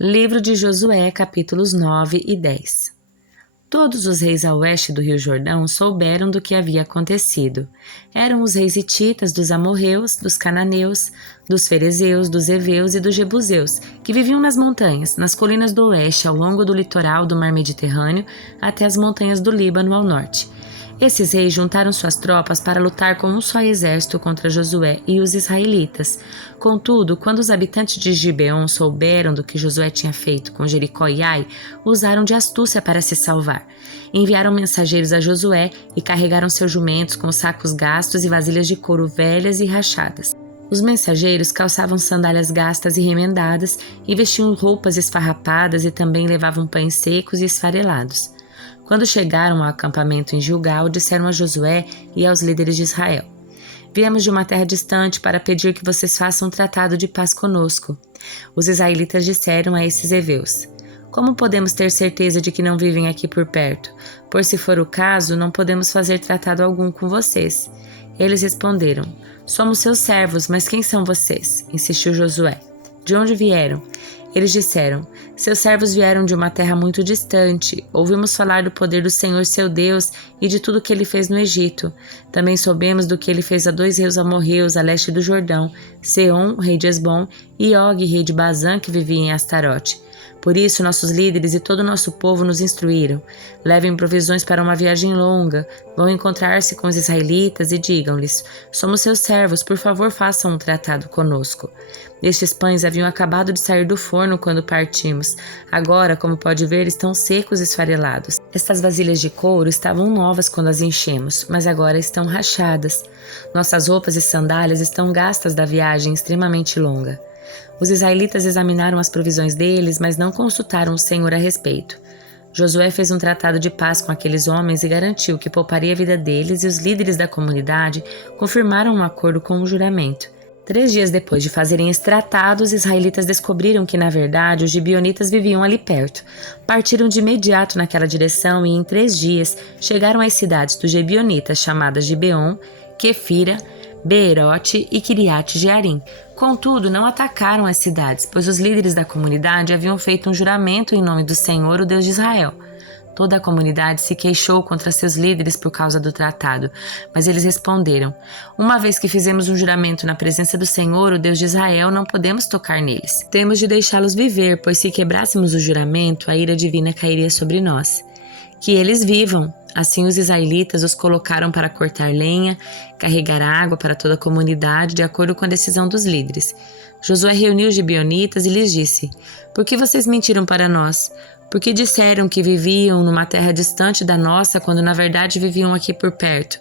Livro de Josué, capítulos 9 e 10. Todos os reis a oeste do rio Jordão souberam do que havia acontecido. Eram os reis hititas, dos amorreus, dos cananeus, dos ferezeus, dos heveus e dos jebuseus, que viviam nas montanhas, nas colinas do oeste, ao longo do litoral do mar Mediterrâneo, até as montanhas do Líbano ao norte. Esses reis juntaram suas tropas para lutar com um só exército contra Josué e os israelitas. Contudo, quando os habitantes de Gibeon souberam do que Josué tinha feito com Jericó e Ai, usaram de astúcia para se salvar. Enviaram mensageiros a Josué e carregaram seus jumentos com sacos gastos e vasilhas de couro velhas e rachadas. Os mensageiros calçavam sandálias gastas e remendadas e vestiam roupas esfarrapadas e também levavam pães secos e esfarelados. Quando chegaram ao acampamento em Gilgal, disseram a Josué e aos líderes de Israel: "Viemos de uma terra distante para pedir que vocês façam um tratado de paz conosco." Os israelitas disseram a esses heveus: "Como podemos ter certeza de que não vivem aqui por perto? Por se for o caso, não podemos fazer tratado algum com vocês." Eles responderam: "Somos seus servos, mas quem são vocês?" insistiu Josué. "De onde vieram?" Eles disseram: "Seus servos vieram de uma terra muito distante. Ouvimos falar do poder do Senhor seu Deus e de tudo que ele fez no Egito. Também soubemos do que ele fez a 2 reis amorreus a leste do Jordão, Seom, rei de Esbom, e Og, rei de Bazã, que vivia em Astarote. Por isso, nossos líderes e todo o nosso povo nos instruíram. Levem provisões para uma viagem longa. Vão encontrar-se com os israelitas e digam-lhes: somos seus servos, por favor façam um tratado conosco. Estes pães haviam acabado de sair do forno quando partimos. Agora, como pode ver, estão secos e esfarelados. Estas vasilhas de couro estavam novas quando as enchemos, mas agora estão rachadas. Nossas roupas e sandálias estão gastas da viagem extremamente longa." Os israelitas examinaram as provisões deles, mas não consultaram o Senhor a respeito. Josué fez um tratado de paz com aqueles homens e garantiu que pouparia a vida deles, e os líderes da comunidade confirmaram um acordo com um juramento. 3 dias depois de fazerem esse tratado, os israelitas descobriram que, na verdade, os gibeonitas viviam ali perto. Partiram de imediato naquela direção e, em 3 dias, chegaram às cidades dos gibeonitas chamadas Gibeon, Quefira, Beerote e Kiriat Jearim. Contudo, não atacaram as cidades, pois os líderes da comunidade haviam feito um juramento em nome do Senhor, o Deus de Israel. Toda a comunidade se queixou contra seus líderes por causa do tratado, mas eles responderam: "Uma vez que fizemos um juramento na presença do Senhor, o Deus de Israel, não podemos tocar neles. Temos de deixá-los viver, pois se quebrássemos o juramento, a ira divina cairia sobre nós. Que eles vivam." Assim os israelitas os colocaram para cortar lenha, carregar água para toda a comunidade, de acordo com a decisão dos líderes. Josué reuniu os gibeonitas e lhes disse: "Por que vocês mentiram para nós? Por que disseram que viviam numa terra distante da nossa, quando na verdade viviam aqui por perto?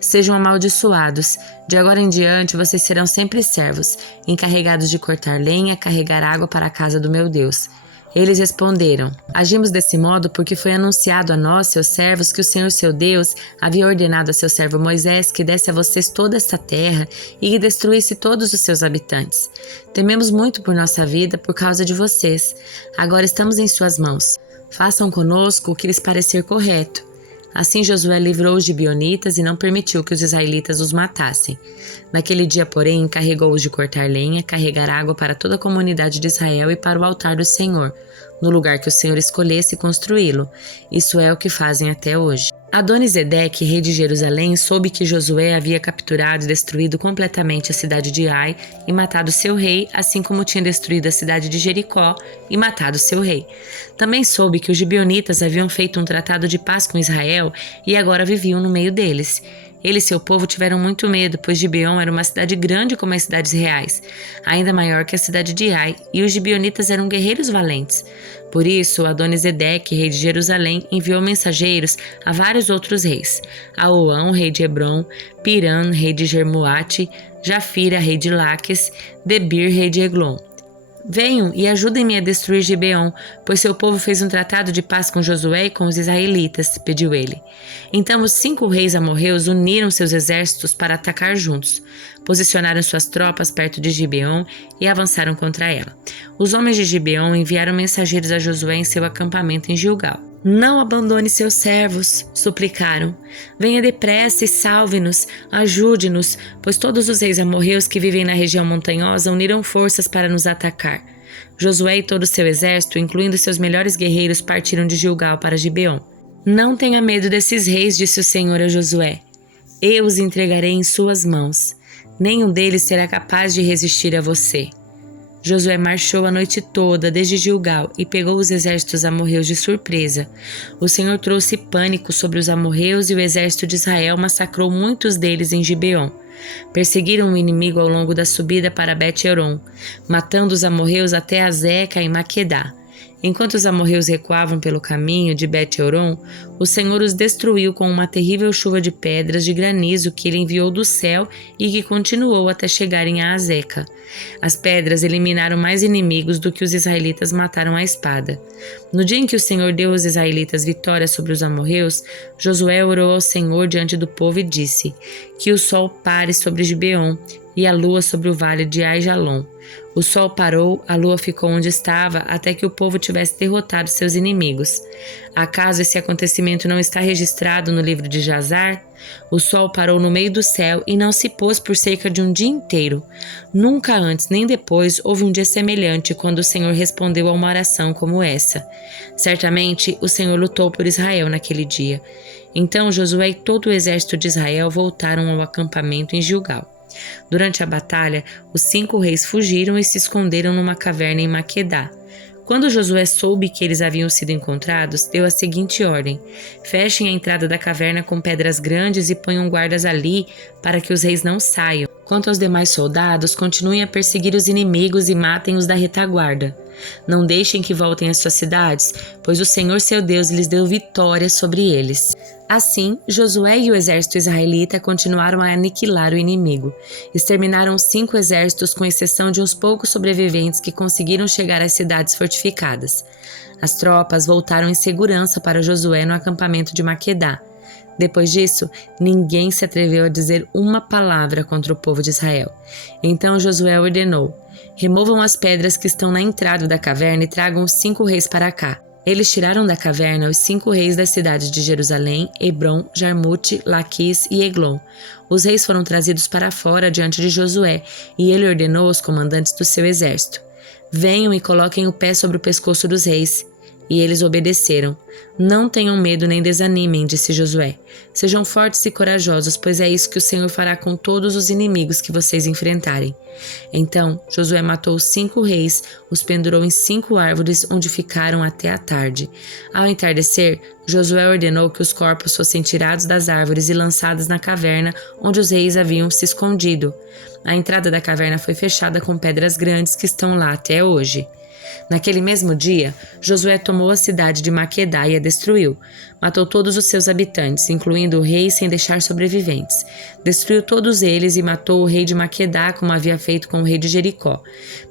Sejam amaldiçoados. De agora em diante vocês serão sempre servos, encarregados de cortar lenha, carregar água para a casa do meu Deus." Eles responderam: "Agimos desse modo porque foi anunciado a nós, seus servos, que o Senhor seu Deus havia ordenado a seu servo Moisés que desse a vocês toda esta terra e que destruísse todos os seus habitantes. Tememos muito por nossa vida por causa de vocês. Agora estamos em suas mãos. Façam conosco o que lhes parecer correto." Assim Josué livrou os gibeonitas e não permitiu que os israelitas os matassem. Naquele dia, porém, encarregou-os de cortar lenha, carregar água para toda a comunidade de Israel e para o altar do Senhor, no lugar que o Senhor escolhesse construí-lo. Isso é o que fazem até hoje. Adoni-Zedeque, rei de Jerusalém, soube que Josué havia capturado e destruído completamente a cidade de Ai e matado seu rei, assim como tinha destruído a cidade de Jericó e matado seu rei. Também soube que os gibeonitas haviam feito um tratado de paz com Israel e agora viviam no meio deles. Ele e seu povo tiveram muito medo, pois Gibeon era uma cidade grande como as cidades reais, ainda maior que a cidade de Ai, e os gibeonitas eram guerreiros valentes. Por isso, Adoni-Zedeque, rei de Jerusalém, enviou mensageiros a vários outros reis: a Oão, rei de Hebron, Piram, rei de Jermoate, Jafira, rei de Laques, Debir, rei de Eglon. "Venham e ajudem-me a destruir Gibeon, pois seu povo fez um tratado de paz com Josué e com os israelitas", pediu ele. Então os 5 reis amorreus uniram seus exércitos para atacar juntos. Posicionaram suas tropas perto de Gibeon e avançaram contra ela. Os homens de Gibeon enviaram mensageiros a Josué em seu acampamento em Gilgal. "Não abandone seus servos", suplicaram. "Venha depressa e salve-nos, ajude-nos, pois todos os reis amorreus que vivem na região montanhosa uniram forças para nos atacar. Josué e todo o seu exército, incluindo seus melhores guerreiros, partiram de Gilgal para Gibeon. Não tenha medo desses reis, disse o Senhor a Josué. Eu os entregarei em suas mãos. Nenhum deles será capaz de resistir a você. Josué marchou a noite toda desde Gilgal e pegou os exércitos amorreus de surpresa. O Senhor trouxe pânico sobre os amorreus e o exército de Israel massacrou muitos deles em Gibeon. Perseguiram o inimigo ao longo da subida para Bet-Horon, matando os amorreus até Azeca e Maquedá. Enquanto os amorreus recuavam pelo caminho de Bet-Horon, o Senhor os destruiu com uma terrível chuva de pedras de granizo que ele enviou do céu e que continuou até chegarem a Azeca. As pedras eliminaram mais inimigos do que os israelitas mataram à espada. No dia em que o Senhor deu aos israelitas vitória sobre os amorreus, Josué orou ao Senhor diante do povo e disse: Que o sol pare sobre Gibeon e a lua sobre o vale de Aijalon. O sol parou, a lua ficou onde estava, até que o povo tivesse derrotado seus inimigos. Acaso esse acontecimento não está registrado no livro de Jazar? O sol parou no meio do céu e não se pôs por cerca de um dia inteiro. Nunca antes nem depois houve um dia semelhante quando o Senhor respondeu a uma oração como essa. Certamente o Senhor lutou por Israel naquele dia. Então Josué e todo o exército de Israel voltaram ao acampamento em Gilgal. Durante a batalha, os 5 reis fugiram e se esconderam numa caverna em Maquedá. Quando Josué soube que eles haviam sido encontrados, deu a seguinte ordem: fechem a entrada da caverna com pedras grandes e ponham guardas ali para que os reis não saiam. Quanto aos demais soldados, continuem a perseguir os inimigos e matem-os da retaguarda. Não deixem que voltem às suas cidades, pois o Senhor seu Deus lhes deu vitória sobre eles. Assim, Josué e o exército israelita continuaram a aniquilar o inimigo. Exterminaram os 5 exércitos, com exceção de uns poucos sobreviventes que conseguiram chegar às cidades fortificadas. As tropas voltaram em segurança para Josué no acampamento de Maquedá. Depois disso, ninguém se atreveu a dizer uma palavra contra o povo de Israel. Então Josué ordenou: removam as pedras que estão na entrada da caverna e tragam os 5 reis para cá. Eles tiraram da caverna os 5 reis das cidades de Jerusalém, Hebron, Jarmute, Laquis e Eglon. Os reis foram trazidos para fora diante de Josué, e ele ordenou aos comandantes do seu exército: venham e coloquem o pé sobre o pescoço dos reis. E eles obedeceram. Não tenham medo nem desanimem, disse Josué. Sejam fortes e corajosos, pois é isso que o Senhor fará com todos os inimigos que vocês enfrentarem. Então Josué matou os 5 reis, os pendurou em 5 árvores, onde ficaram até a tarde. Ao entardecer, Josué ordenou que os corpos fossem tirados das árvores e lançados na caverna onde os reis haviam se escondido. A entrada da caverna foi fechada com pedras grandes que estão lá até hoje. Naquele mesmo dia, Josué tomou a cidade de Maquedá e a destruiu. Matou todos os seus habitantes, incluindo o rei, sem deixar sobreviventes. Destruiu todos eles e matou o rei de Maquedá, como havia feito com o rei de Jericó.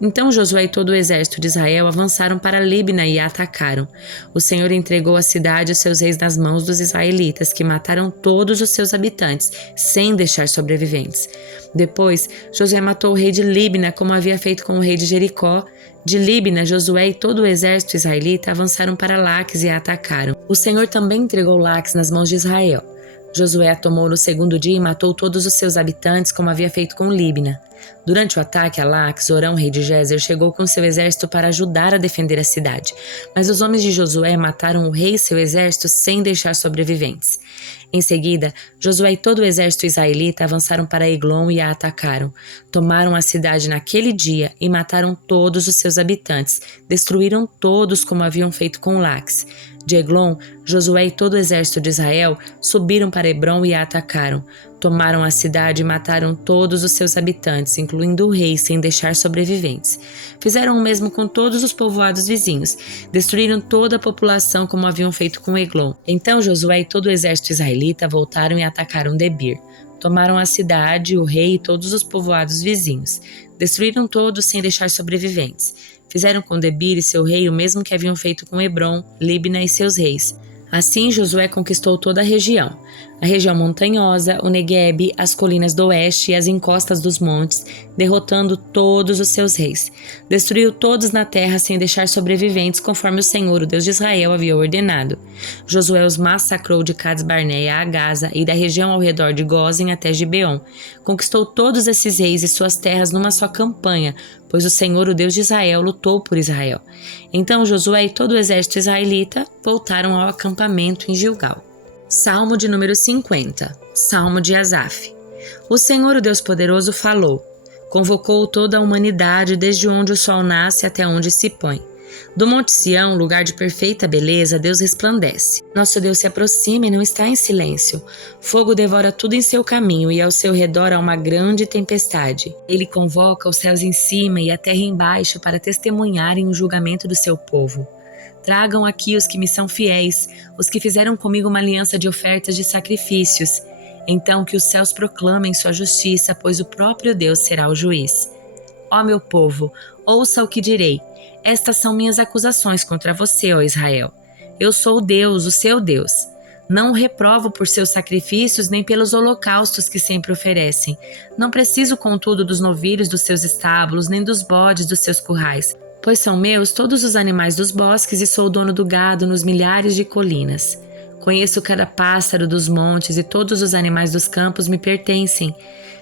Então Josué e todo o exército de Israel avançaram para Líbina e a atacaram. O Senhor entregou a cidade e os seus reis nas mãos dos israelitas, que mataram todos os seus habitantes, sem deixar sobreviventes. Depois, Josué matou o rei de Líbina, como havia feito com o rei de Jericó. De Líbina, Josué e todo o exército israelita avançaram para Laques e a atacaram. O Senhor também entregou Laques nas mãos de Israel. Josué a tomou no 2º dia e matou todos os seus habitantes, como havia feito com Líbina. Durante o ataque a Laques, Orão, rei de Gézer, chegou com seu exército para ajudar a defender a cidade. Mas os homens de Josué mataram o rei e seu exército sem deixar sobreviventes. Em seguida, Josué e todo o exército israelita avançaram para Eglon e a atacaram. Tomaram a cidade naquele dia e mataram todos os seus habitantes. Destruíram todos como haviam feito com Laques. De Eglon, Josué e todo o exército de Israel subiram para Hebron e a atacaram. Tomaram a cidade e mataram todos os seus habitantes, incluindo o rei, sem deixar sobreviventes. Fizeram o mesmo com todos os povoados vizinhos. Destruíram toda a população como haviam feito com Eglon. Então Josué e todo o exército israelita voltaram e atacaram Debir. Tomaram a cidade, o rei e todos os povoados vizinhos. Destruíram todos sem deixar sobreviventes. Fizeram com Debir e seu rei o mesmo que haviam feito com Hebron, Líbina e seus reis. Assim Josué conquistou toda a região. a região montanhosa, o Neguebe, as colinas do oeste e as encostas dos montes, derrotando todos os seus reis. Destruiu todos na terra sem deixar sobreviventes, conforme o Senhor, o Deus de Israel, havia ordenado. Josué os massacrou de Cades-Barneia a Gaza e da região ao redor de Gósen até Gibeon. Conquistou todos esses reis e suas terras numa só campanha, pois o Senhor, o Deus de Israel, lutou por Israel. Então Josué e todo o exército israelita voltaram ao acampamento em Gilgal. Salmo de número 50. Salmo de Asaf. O Senhor, o Deus poderoso, falou. Convocou toda a humanidade desde onde o sol nasce até onde se põe. Do Monte Sião, lugar de perfeita beleza, Deus resplandece. Nosso Deus se aproxima e não está em silêncio. Fogo devora tudo em seu caminho e ao seu redor há uma grande tempestade. Ele convoca os céus em cima e a terra embaixo para testemunharem o julgamento do seu povo. Tragam aqui os que me são fiéis, os que fizeram comigo uma aliança de ofertas de sacrifícios. Então que os céus proclamem sua justiça, pois o próprio Deus será o juiz. Ó meu povo, ouça o que direi. Estas são minhas acusações contra você, ó Israel. Eu sou Deus, o seu Deus. Não o reprovo por seus sacrifícios nem pelos holocaustos que sempre oferecem. Não preciso, contudo, dos novilhos dos seus estábulos, nem dos bodes dos seus currais. Pois são meus todos os animais dos bosques e sou dono do gado nos milhares de colinas. Conheço cada pássaro dos montes e todos os animais dos campos me pertencem.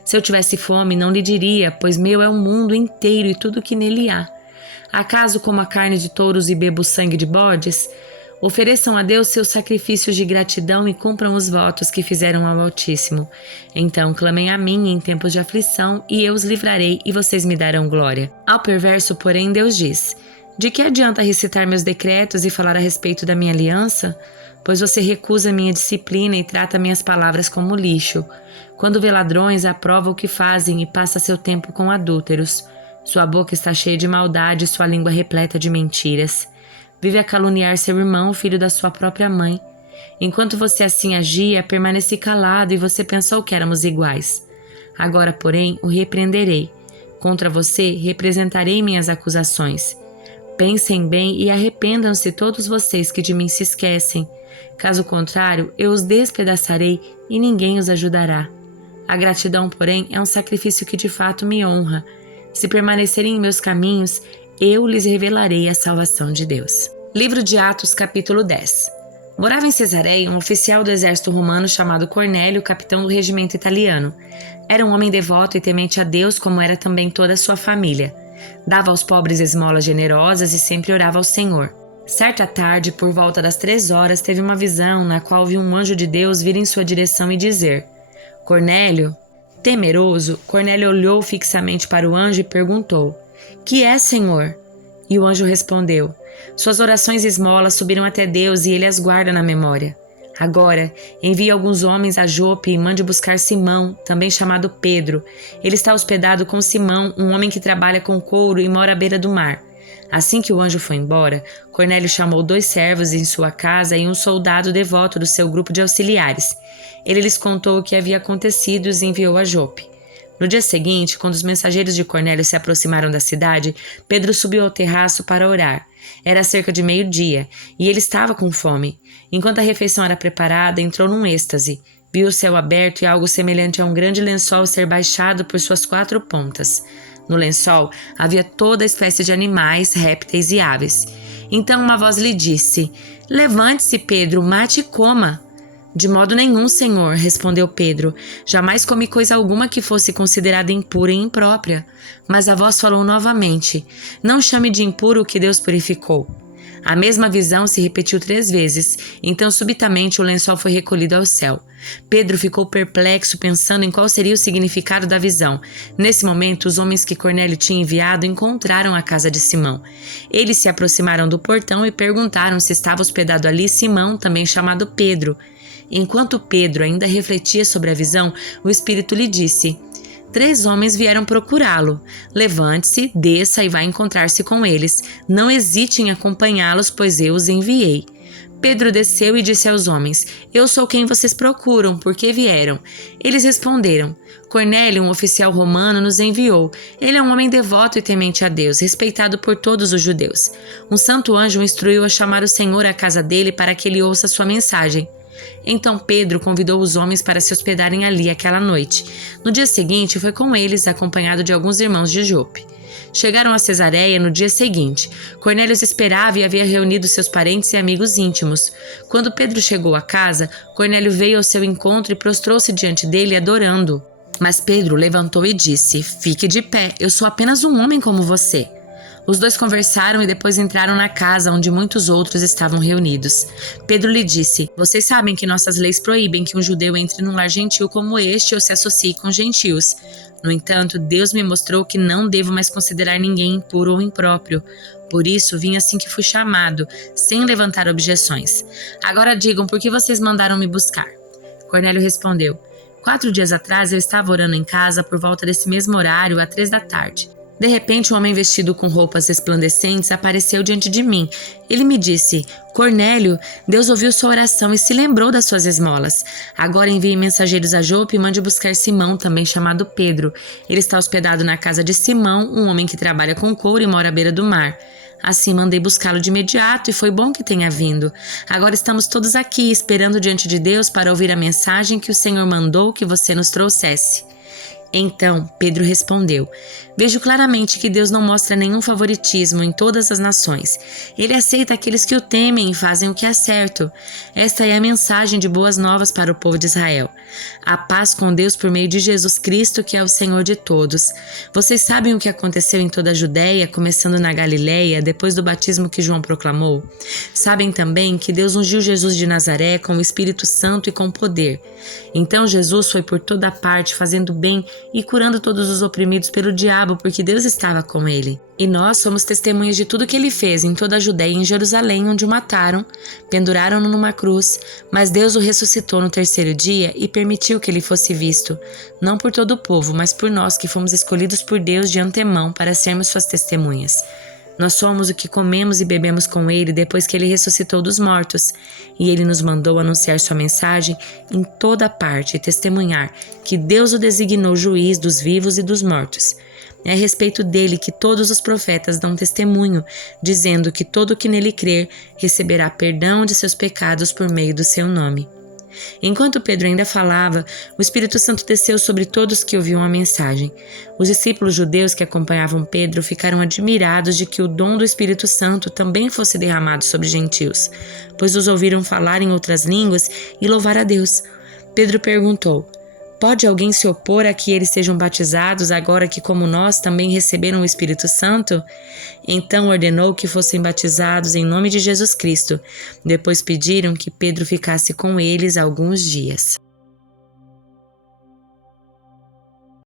Se eu tivesse fome, não lhe diria, pois meu é o mundo inteiro e tudo que nele há. Acaso como a carne de touros e bebo o sangue de bodes? Ofereçam a Deus seus sacrifícios de gratidão e cumpram os votos que fizeram ao Altíssimo. Então clamem a mim em tempos de aflição, e eu os livrarei, e vocês me darão glória. Ao perverso, porém, Deus diz: de que adianta recitar meus decretos e falar a respeito da minha aliança? Pois você recusa minha disciplina e trata minhas palavras como lixo. Quando vê ladrões, aprova o que fazem e passa seu tempo com adúlteros. Sua boca está cheia de maldade e sua língua repleta de mentiras. Vive a caluniar seu irmão, filho da sua própria mãe. Enquanto você assim agia, permaneci calado e você pensou que éramos iguais. Agora, porém, o repreenderei. Contra você, representarei minhas acusações. Pensem bem e arrependam-se todos vocês que de mim se esquecem. Caso contrário, eu os despedaçarei e ninguém os ajudará. A gratidão, porém, é um sacrifício que de fato me honra. Se permanecerem em meus caminhos, eu lhes revelarei a salvação de Deus. Livro de Atos, capítulo 10. Morava em Cesareia um oficial do exército romano chamado Cornélio, capitão do regimento italiano. Era um homem devoto e temente a Deus, como era também toda a sua família. Dava aos pobres esmolas generosas e sempre orava ao Senhor. Certa tarde, por volta das 3 horas, teve uma visão na qual viu um anjo de Deus vir em sua direção e dizer: Cornélio. Temeroso, Cornélio olhou fixamente para o anjo e perguntou: Que é, Senhor? E o anjo respondeu: Suas orações e esmolas subiram até Deus e ele as guarda na memória. Agora, envie alguns homens a Jope e mande buscar Simão, também chamado Pedro. Ele está hospedado com Simão, um homem que trabalha com couro e mora à beira do mar. Assim que o anjo foi embora, Cornélio chamou 2 servos em sua casa e um soldado devoto do seu grupo de auxiliares. Ele lhes contou o que havia acontecido e os enviou a Jope. No dia seguinte, quando os mensageiros de Cornélio se aproximaram da cidade, Pedro subiu ao terraço para orar. Era cerca de 12:00 e ele estava com fome. Enquanto a refeição era preparada, entrou num êxtase. Viu o céu aberto e algo semelhante a um grande lençol ser baixado por suas 4 pontas. No lençol havia toda espécie de animais, répteis e aves. Então uma voz lhe disse: Levante-se, Pedro, mate e coma. De modo nenhum, Senhor, respondeu Pedro. Jamais comi coisa alguma que fosse considerada impura e imprópria. Mas a voz falou novamente: Não chame de impuro o que Deus purificou. A mesma visão se repetiu 3 vezes. Então subitamente o lençol foi recolhido ao céu. Pedro ficou perplexo, pensando em qual seria o significado da visão. Nesse momento, os homens que Cornélio tinha enviado encontraram a casa de Simão. Eles se aproximaram do portão e perguntaram se estava hospedado ali Simão, também chamado Pedro. Enquanto Pedro ainda refletia sobre a visão, o Espírito lhe disse: 3 homens vieram procurá-lo. Levante-se, desça e vá encontrar-se com eles. Não hesite em acompanhá-los, pois eu os enviei. Pedro desceu e disse aos homens: Eu sou quem vocês procuram, por que vieram? Eles responderam: Cornélio, um oficial romano, nos enviou. Ele é um homem devoto e temente a Deus, respeitado por todos os judeus. Um santo anjo o instruiu a chamar o Senhor à casa dele para que ele ouça sua mensagem. Então Pedro convidou os homens para se hospedarem ali aquela noite. No dia seguinte, foi com eles, acompanhado de alguns irmãos de Jope. Chegaram a Cesareia no dia seguinte. Cornélio os esperava e havia reunido seus parentes e amigos íntimos. Quando Pedro chegou à casa, Cornélio veio ao seu encontro e prostrou-se diante dele, adorando-o. Mas Pedro levantou e disse: "Fique de pé, eu sou apenas um homem como você." Os dois conversaram e depois entraram na casa onde muitos outros estavam reunidos. Pedro lhe disse: "Vocês sabem que nossas leis proíbem que um judeu entre num lar gentil como este ou se associe com gentios. No entanto, Deus me mostrou que não devo mais considerar ninguém impuro ou impróprio. Por isso, vim assim que fui chamado, sem levantar objeções. Agora digam, por que vocês mandaram me buscar?" Cornélio respondeu: 4 dias atrás eu estava orando em casa por volta desse mesmo horário, às 3 da tarde. De repente, um homem vestido com roupas resplandecentes apareceu diante de mim. Ele me disse: "Cornélio, Deus ouviu sua oração e se lembrou das suas esmolas. Agora envie mensageiros a Jope e mande buscar Simão, também chamado Pedro. Ele está hospedado na casa de Simão, um homem que trabalha com couro e mora à beira do mar." Assim mandei buscá-lo de imediato e foi bom que tenha vindo. Agora estamos todos aqui esperando diante de Deus para ouvir a mensagem que o Senhor mandou que você nos trouxesse. Então Pedro respondeu: "Vejo claramente que Deus não mostra nenhum favoritismo em todas as nações. Ele aceita aqueles que o temem e fazem o que é certo. Esta é a mensagem de boas novas para o povo de Israel. A paz com Deus por meio de Jesus Cristo, que é o Senhor de todos. Vocês sabem o que aconteceu em toda a Judéia, começando na Galileia, depois do batismo que João proclamou. Sabem também que Deus ungiu Jesus de Nazaré com o Espírito Santo e com poder. Então Jesus foi por toda parte fazendo bem e curando todos os oprimidos pelo diabo, porque Deus estava com ele. E nós somos testemunhas de tudo que ele fez em toda a Judéia e em Jerusalém, onde o mataram, penduraram-no numa cruz, mas Deus o ressuscitou no 3º dia e permitiu que ele fosse visto, não por todo o povo, mas por nós que fomos escolhidos por Deus de antemão para sermos suas testemunhas. Nós somos o que comemos e bebemos com ele depois que ele ressuscitou dos mortos, e ele nos mandou anunciar sua mensagem em toda parte e testemunhar que Deus o designou juiz dos vivos e dos mortos. É a respeito dele que todos os profetas dão testemunho, dizendo que todo o que nele crer receberá perdão de seus pecados por meio do seu nome." Enquanto Pedro ainda falava, o Espírito Santo desceu sobre todos que ouviam a mensagem. Os discípulos judeus que acompanhavam Pedro ficaram admirados de que o dom do Espírito Santo também fosse derramado sobre gentios, pois os ouviram falar em outras línguas e louvar a Deus. Pedro perguntou: "Pode alguém se opor a que eles sejam batizados agora que, como nós, também receberam o Espírito Santo?" Então ordenou que fossem batizados em nome de Jesus Cristo. Depois pediram que Pedro ficasse com eles alguns dias.